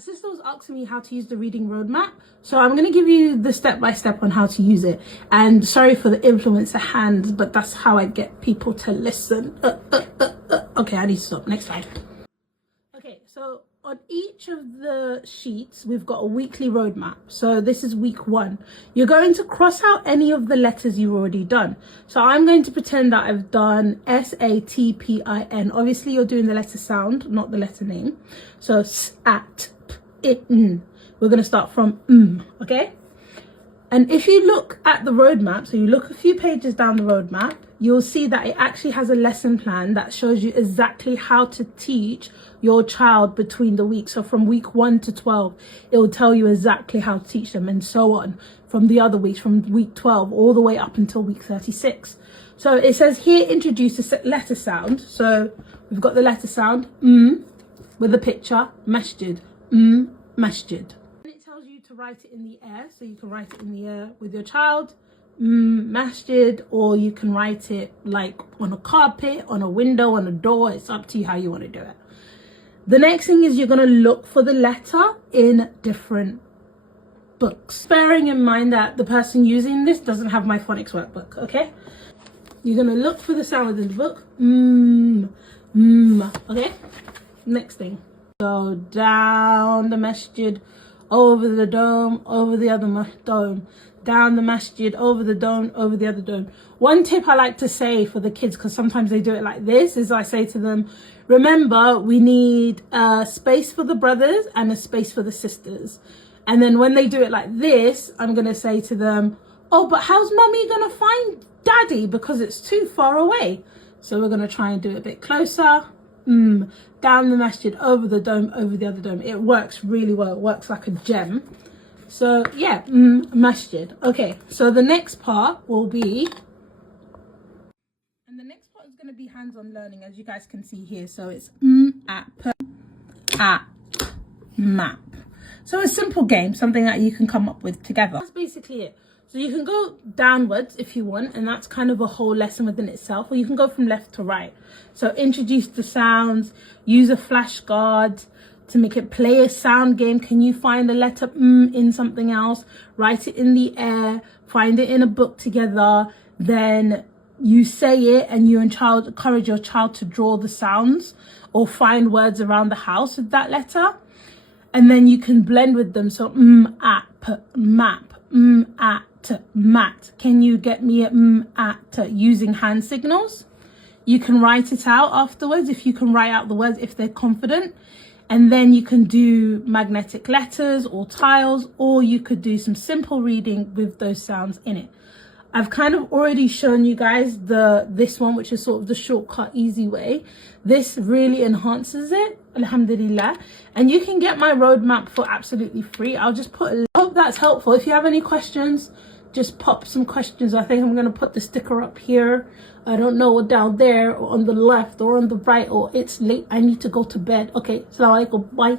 Sister was asking me how to use the reading roadmap, so I'm going to give you the step-by-step on how to use it. And sorry for the influencer hands, but that's how I get people to listen. Okay, I need to stop. Next slide. Okay, so on each of the sheets we've got a weekly roadmap. So this is week 1. You're going to cross out any of the letters you've already done. So I'm going to pretend that I've done S-A-T-P-I-N. Obviously you're doing the letter sound, not the letter name. So S-A-T. We're going to start from okay? And if you look at the roadmap, so you look a few pages down the roadmap, you'll see that it actually has a lesson plan that shows you exactly how to teach your child between the weeks. So from week 1 to 12, it will tell you exactly how to teach them, and so on from the other weeks, from week 12 all the way up until week 36. So it says here, introduce the letter sound. So we've got the letter sound with a picture, masjid. Masjid. And it tells you to write it in the air, so you can write it in the air with your child, masjid, or you can write it like on a carpet, on a window, on a door. It's up to you how you want to do it. The next thing is you're going to look for the letter in different books, bearing in mind that the person using this doesn't have my phonics workbook. Okay, you're going to look for the sound within the book. Okay, next thing, go down the masjid, over the dome, over the other dome, down the masjid, over the dome, over the other dome. One tip I like to say for the kids, because sometimes they do it like this, is I say to them, remember, we need a space for the brothers and a space for the sisters. And then when they do it like this, I'm going to say to them, oh, but how's mommy going to find daddy? Because it's too far away. So we're going to try and do it a bit closer. Down the masjid, over the dome, over the other dome. It works really well. It works like a gem. So yeah, masjid. Okay, so the next part will be, and the next part is going to be hands-on learning, as you guys can see here. So it's map. So a simple game, something that you can come up with together. That's basically it. So you can go downwards if you want, and that's kind of a whole lesson within itself, or you can go from left to right. So introduce the sounds, use a flashcard to make it play a sound game. Can you find a letter in something else? Write it in the air, find it in a book together, then you say it, and you encourage your child to draw the sounds or find words around the house with that letter. And then you can blend with them. So map, mat. Can you get me a using hand signals? You can write it out afterwards if you can write out the words, if they're confident. And then you can do magnetic letters or tiles, or you could do some simple reading with those sounds in it. I've kind of already shown you guys this one, which is sort of the shortcut, easy way. This really enhances it, alhamdulillah. And you can get my roadmap for absolutely free. I'll just put I hope that's helpful. If you have any questions, just pop some questions. I think I'm going to put the sticker up here. I don't know, down there or on the left or on the right, or it's late, I need to go to bed. Okay, as-salāmu alaykum, bye.